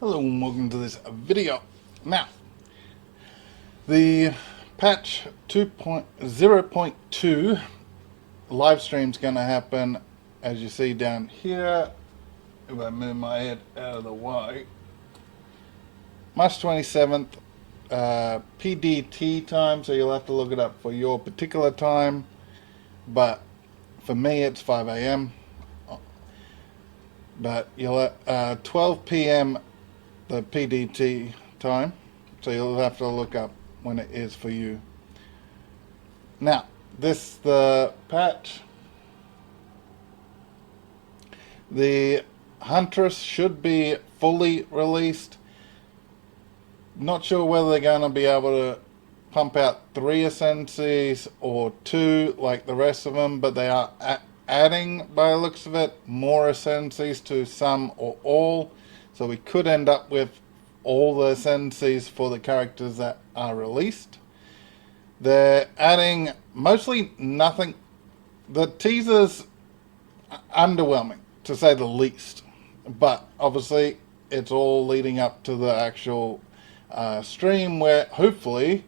Hello and welcome to this video. Now, the patch 2.0.2 live stream is going to happen, as you see down here. If I move my head out of the way, March 27th, PDT time, so you'll have to look it up for your particular time. But for me, it's 5 a.m. But you'll 12 p.m. the PDT time, so you'll have to look up when it is for you. Now, the patch. The Huntress should be fully released. Not sure whether they're going to be able to pump out 3 ascendancies or 2 like the rest of them, but they are adding, by the looks of it, more ascendancies to some or all. So we could end up with all the ascendancies for the characters that are released. They're adding mostly nothing. The teaser's underwhelming, to say the least. But obviously, it's all leading up to the actual stream where hopefully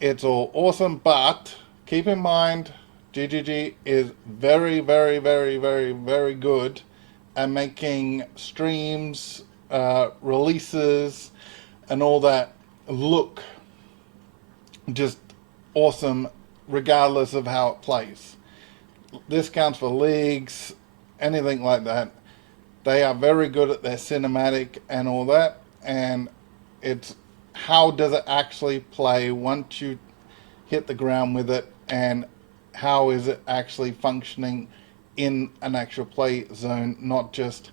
it's all awesome. But keep in mind, GGG is very, very, very, very, very good at making streams, releases, and all that look just awesome, regardless of how it plays. This counts for leagues, anything like that. They are very good at their cinematic and all that, and it's how does it actually play once you hit the ground with it, and how is it actually functioning in an actual play zone, not just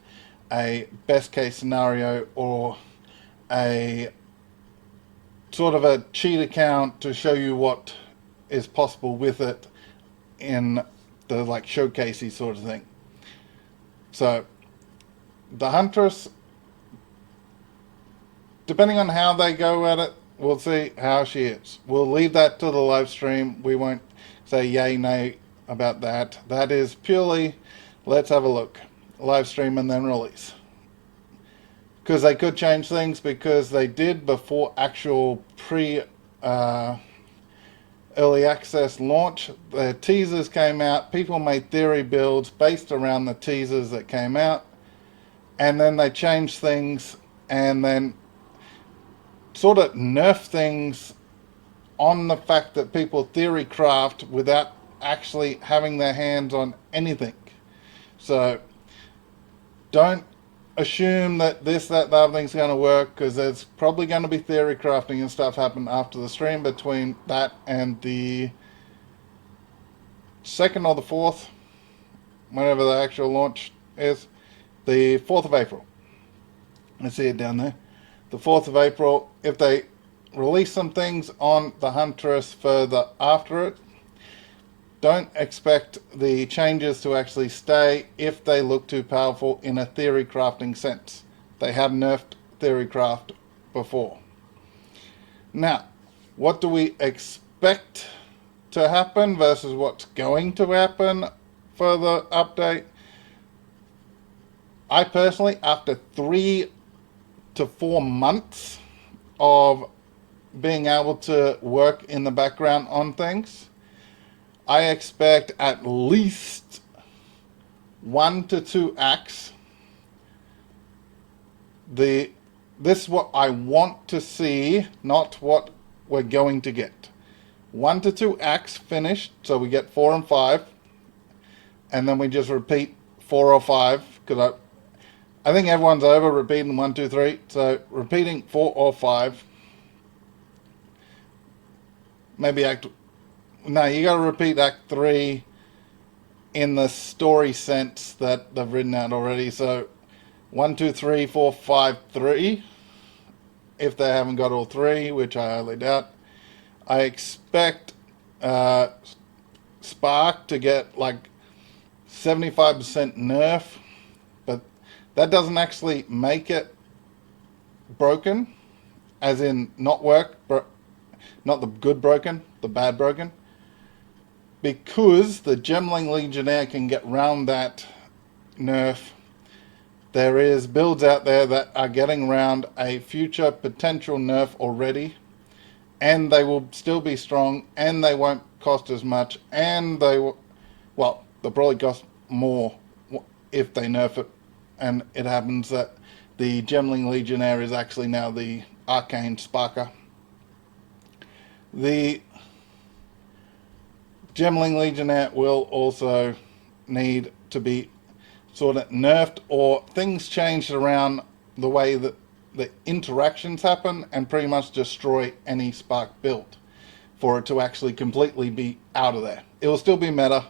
a best case scenario or a sort of a cheat account to show you what is possible with it in the like showcasey sort of thing. So the Huntress, depending on how they go at it, we'll see how she is. We'll leave that to the live stream. We won't say yay, nay about that. That is purely, let's have a look. Live stream and then release. Because they could change things, because they did before actual early access launch. The teasers came out. People made theory builds based around the teasers that came out. And then they changed things and then sort of nerf things on the fact that people theory craft without actually having their hands on anything. So don't assume that this, that, the other thing's going to work, because there's probably going to be theory crafting and stuff happen after the stream between that and the 2nd or the 4th, whenever the actual launch is, the 4th of April. I see it down there. The 4th of April, if they release some things on the Huntress further after it, don't expect the changes to actually stay if they look too powerful in a theory crafting sense. They have nerfed theory craft before. Now, what do we expect to happen versus what's going to happen for the update? I personally, after 3 to 4 months of being able to work in the background on things, I expect at least 1 to 2 acts. This is what I want to see, not what we're going to get. 1 to 2 acts finished, so we get 4 and 5, and then we just repeat 4 or 5, because I think everyone's over repeating 1, 2, 3, so repeating 4 or 5. Maybe no, you got to repeat Act 3 in the story sense that they've written out already. So 1, 2, 3, 4, 5, 3. If they haven't got all 3, which I highly doubt. I expect Spark to get like 75% nerf, but that doesn't actually make it broken, as in not work, not the good broken, the bad broken. Because the Gemling Legionnaire can get round that nerf There is builds out there that are getting around a future potential nerf already, and they will still be strong, and they won't cost as much, and well, they'll probably cost more if they nerf it. And it happens that the Gemling Legionnaire is actually now the Arcane Sparker. The Gemling Legionnaire will also need to be sort of nerfed, or things changed around the way that the interactions happen and pretty much destroy any Spark build for it to actually completely be out of there. It will still be meta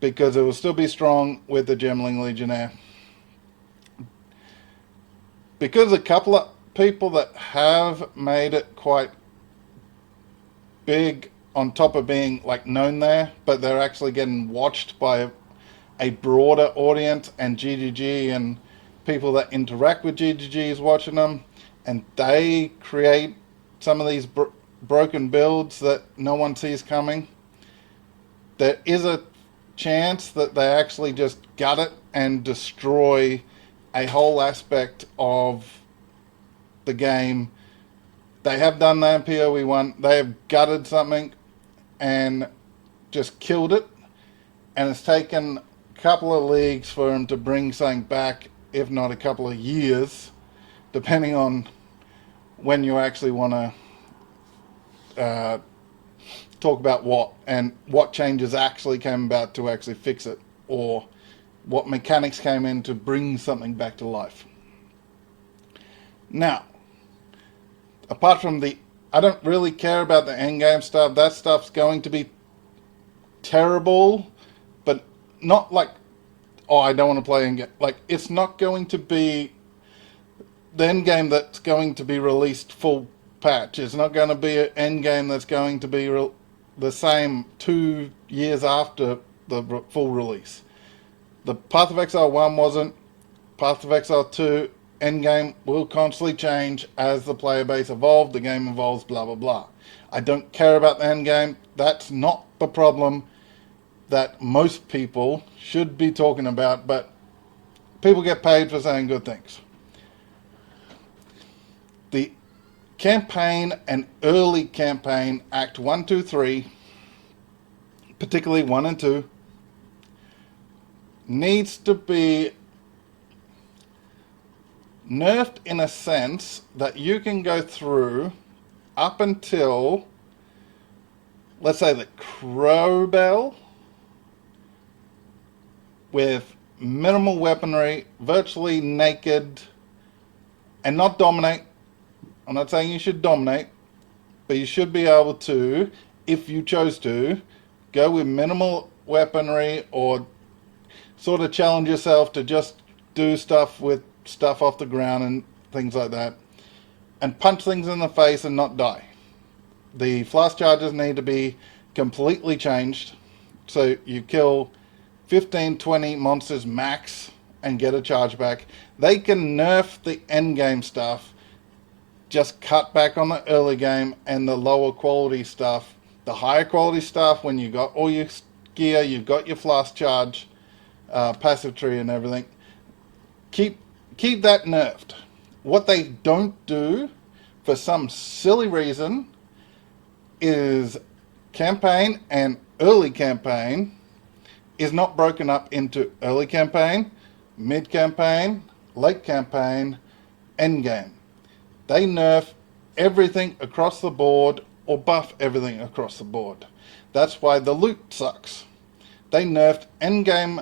because it will still be strong with the Gemling Legionnaire. Because a couple of people that have made it quite big on top of being like known there, but they're actually getting watched by a broader audience, and GGG and people that interact with GGG is watching them, and they create some of these broken builds that no one sees coming. There is a chance that they actually just gut it and destroy a whole aspect of the game. They have done that in PoE1. They have gutted something and just killed it, and it's taken a couple of leagues for them to bring something back, if not a couple of years, depending on when you actually want to talk about what changes actually came about to actually fix it, or what mechanics came in to bring something back to life. Now, apart from I don't really care about the endgame stuff. That stuff's going to be terrible, but not like, oh, I don't want to play endgame. Like, it's not going to be the endgame that's going to be released full patch. It's not going to be an endgame that's going to be the same 2 years after the full release. The Path of Exile 1 wasn't. Path of Exile 2 endgame will constantly change as the player base evolves, the game evolves, blah, blah, blah. I don't care about the endgame. That's not the problem that most people should be talking about, but people get paid for saying good things. The campaign and early campaign, Act 1, 2, 3, particularly 1 and 2, needs to be nerfed in a sense that you can go through up until, let's say, the Crow Bell with minimal weaponry, virtually naked, and not dominate. I'm not saying you should dominate, but you should be able to, if you chose to, go with minimal weaponry or sort of challenge yourself to just do stuff with stuff off the ground and things like that, and punch things in the face and not die. The flash charges need to be completely changed, so you kill 15, 20 monsters max and get a charge back. They can nerf the end game stuff, just cut back on the early game and the lower quality stuff. The higher quality stuff, when you got all your gear, you've got your flash charge, passive tree and everything, keep that nerfed. What they don't do, for some silly reason, is campaign and early campaign is not broken up into early campaign, mid campaign, late campaign, end game. They nerf everything across the board or buff everything across the board. That's why the loot sucks. They nerfed end game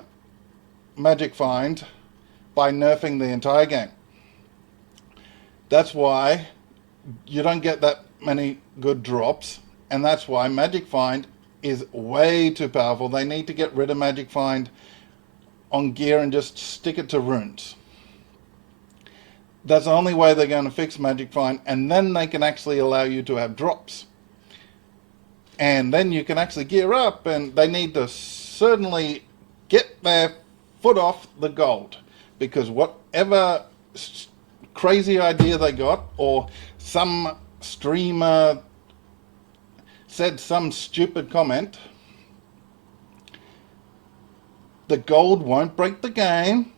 magic find by nerfing the entire game. That's why you don't get that many good drops, and that's why Magic Find is way too powerful. They need to get rid of Magic Find on gear and just stick it to runes. That's the only way they're going to fix Magic Find, and then they can actually allow you to have drops. And then you can actually gear up, and they need to certainly get their foot off the gold, because whatever crazy idea they got, or some streamer said some stupid comment, the gold won't break the game,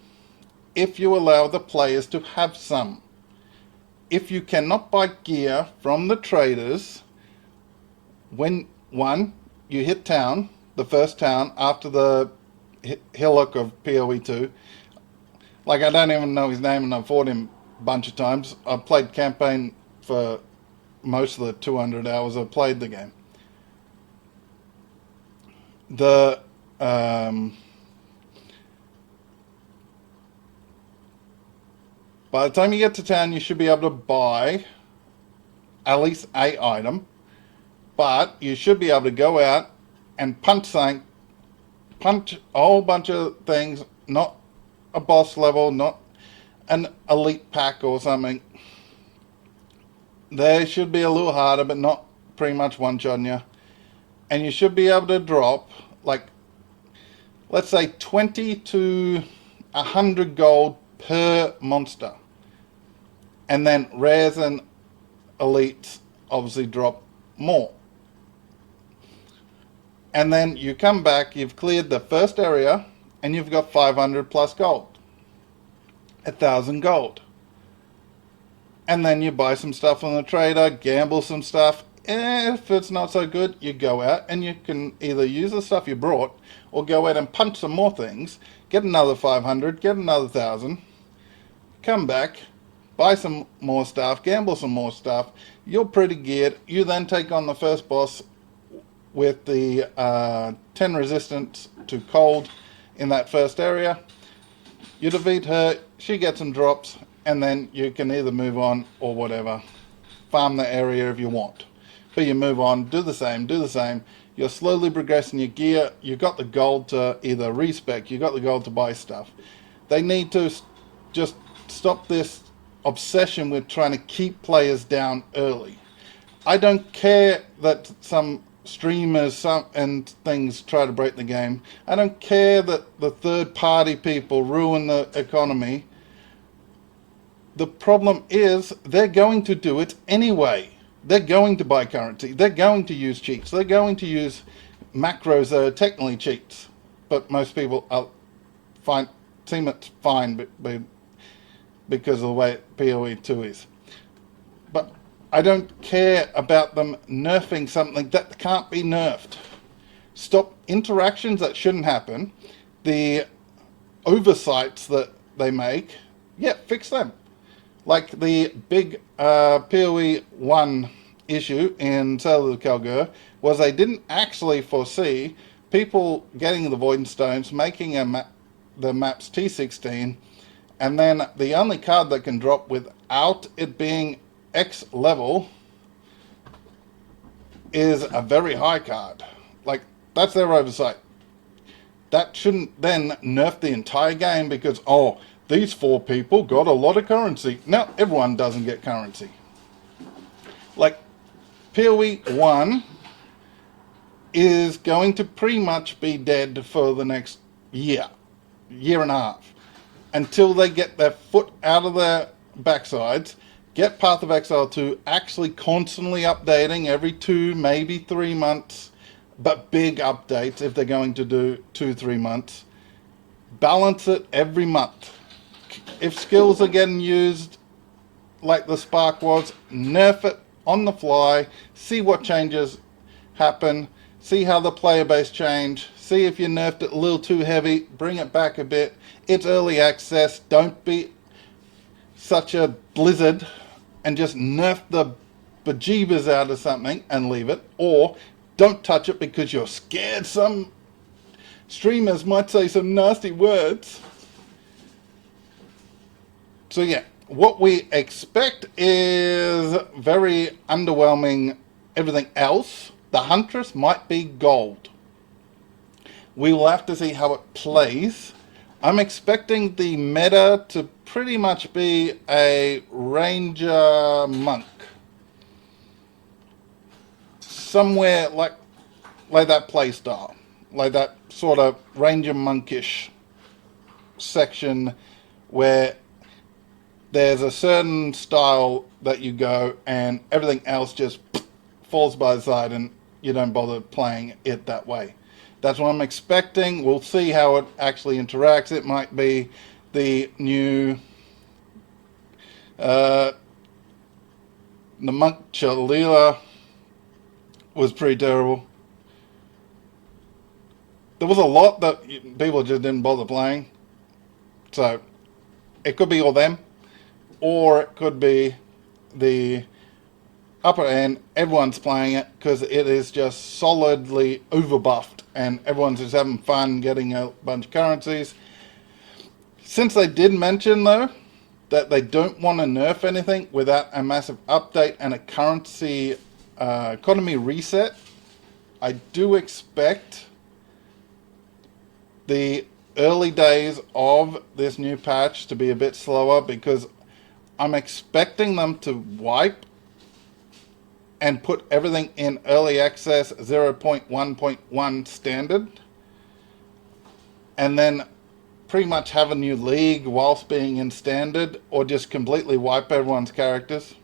if you allow the players to have some. If you cannot buy gear from the traders, when you hit town, the first town after the hillock of PoE2, like I don't even know his name and I've fought him a bunch of times. I've played campaign for most of the 200 hours I've played the game. The by the time you get to town, you should be able to buy at least a item, but you should be able to go out and punch a whole bunch of things, not a boss level, not an elite pack or something. They should be a little harder, but not pretty much one-shotting you. And you should be able to drop, like, let's say 20 to 100 gold per monster. And then rares and elites obviously drop more. And then you come back, you've cleared the first area, and you've got 500 plus gold. 1,000 gold. And then you buy some stuff on the trader, gamble some stuff. If it's not so good, you go out and you can either use the stuff you brought or go out and punch some more things, get another 500, get another 1,000, come back, buy some more stuff, gamble some more stuff. You're pretty geared. You then take on the first boss with the 10 resistance to cold in that first area. You defeat her, she gets some drops, and then you can either move on or whatever. Farm the area if you want. But you move on, do the same. You're slowly progressing your gear. You've got the gold to either respec, you've got the gold to buy stuff. They need to just stop this obsession with trying to keep players down early. I don't care that some streamers and things try to break the game. I don't care that the third party people ruin the economy. The problem is they're going to do it anyway. They're going to buy currency. They're going to use cheats. They're going to use macros that are technically cheats. But most people seem it's fine because of the way PoE2 is. But I don't care about them nerfing something that can't be nerfed. Stop interactions that shouldn't happen. The oversights that they make, yeah, fix them. Like the big PoE 1 issue in Sailor of Kalgur was they didn't actually foresee people getting the Void Stones, making the maps T16, and then the only card that can drop without it being X level is a very high card. Like, that's their oversight. That shouldn't then nerf the entire game because, oh, these 4 people got a lot of currency. No, everyone doesn't get currency. Like, PoE 1 is going to pretty much be dead for the next year and a half, until they get their foot out of their backsides, get Path of Exile 2 actually constantly updating every 2, maybe 3 months, but big updates if they're going to do 2-3 months. Balance it every month. If skills are getting used like the Spark was, nerf it on the fly, see what changes happen, see how the player base change, see if you nerfed it a little too heavy, bring it back a bit. It's early access, don't be such a blizzard and just nerf the bejeebers out of something and leave it, or don't touch it because you're scared some streamers might say some nasty words. So yeah, what we expect is very underwhelming everything else. The Huntress might be gold. We will have to see how it plays. I'm expecting the meta to pretty much be a Ranger Monk. Somewhere like that play style. Like that sort of Ranger Monkish section where there's a certain style that you go and everything else just falls by the side and you don't bother playing it that way. That's what I'm expecting. We'll see how it actually interacts. It might be the new uh, Namunchalila was pretty terrible. There was a lot that people just didn't bother playing. So it could be all them, or it could be the upper end. Everyone's playing it because it is just solidly overbuffed, and everyone's just having fun getting a bunch of currencies. Since they did mention though that they don't want to nerf anything without a massive update and a currency economy reset, I do expect the early days of this new patch to be a bit slower, because I'm expecting them to wipe and put everything in early access 0.1.1 standard, and then pretty much have a new league whilst being in standard, or just completely wipe everyone's characters.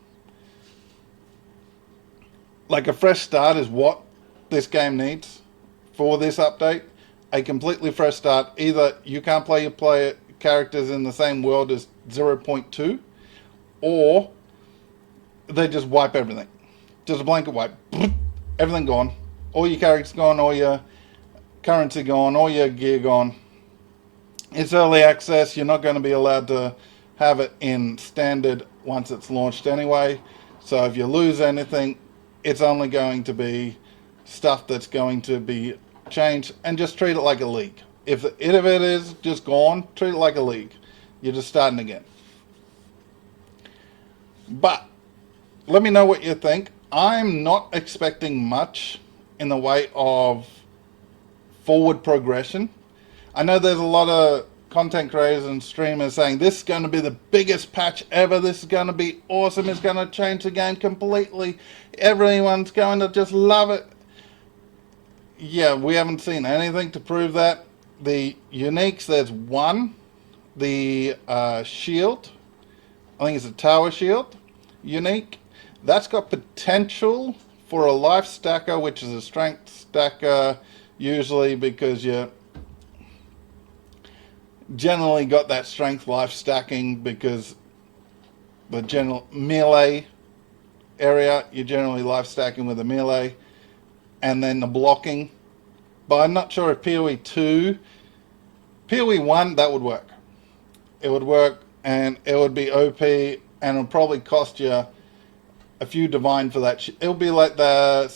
Like, a fresh start is what this game needs for this update. A completely fresh start. Either you can't play your player characters in the same world as 0.2, or they just wipe everything. Just a blanket wipe. Everything gone. All your characters gone, all your currency gone, all your gear gone. It's early access. You're not going to be allowed to have it in standard once it's launched anyway. So if you lose anything, it's only going to be stuff that's going to be changed, and just treat it like a league. If it is just gone, treat it like a league. You're just starting again. But let me know what you think. I'm not expecting much in the way of forward progression. I know there's a lot of content creators and streamers saying this is going to be the biggest patch ever, this is going to be awesome, it's going to change the game completely, everyone's going to just love it. Yeah, we haven't seen anything to prove that. The uniques, there's one, the shield, I think it's a tower shield unique. That's got potential for a life stacker, which is a strength stacker usually, because you generally got that strength life stacking, because the general melee area, you're generally life stacking with the melee, and then the blocking. But I'm not sure if PoE 2, PoE 1, that would work. It would work, and it would be OP, and it would probably cost you a few divine for that. It would be like the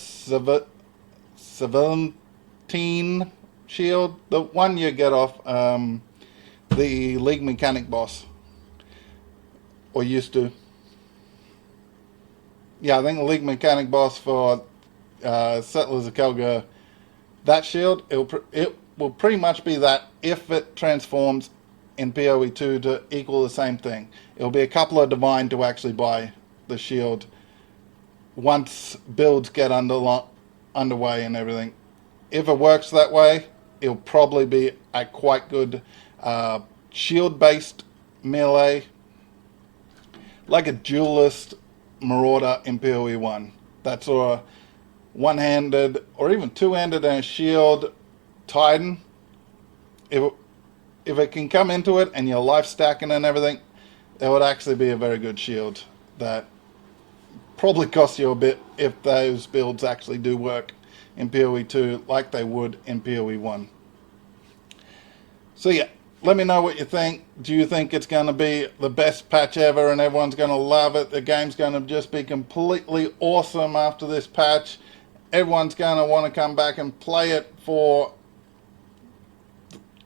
Savantine shield, the one you get off the League Mechanic boss, or used to. Yeah, I think the League Mechanic boss for Settlers of Kelga, that shield, it will pretty much be that if it transforms in PoE 2 to equal the same thing. It'll be a couple of divine to actually buy the shield once builds get underway and everything. If it works that way, it'll probably be a quite good shield-based melee, like a duelist marauder in PoE 1. That's sort of one-handed or even two-handed and a shield titan. If it can come into it and you're life stacking and everything, it would actually be a very good shield that probably costs you a bit if those builds actually do work in PoE 2 like they would in PoE 1. So yeah, let me know what you think. Do you think it's going to be the best patch ever and everyone's going to love it? The game's going to just be completely awesome after this patch. Everyone's going to want to come back and play it for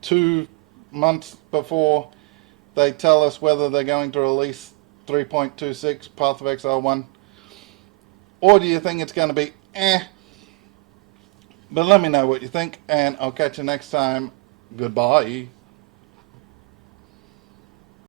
2 months before they tell us whether they're going to release 3.26 Path of Exile 1? Or do you think it's going to be eh? But let me know what you think, and I'll catch you next time. Goodbye.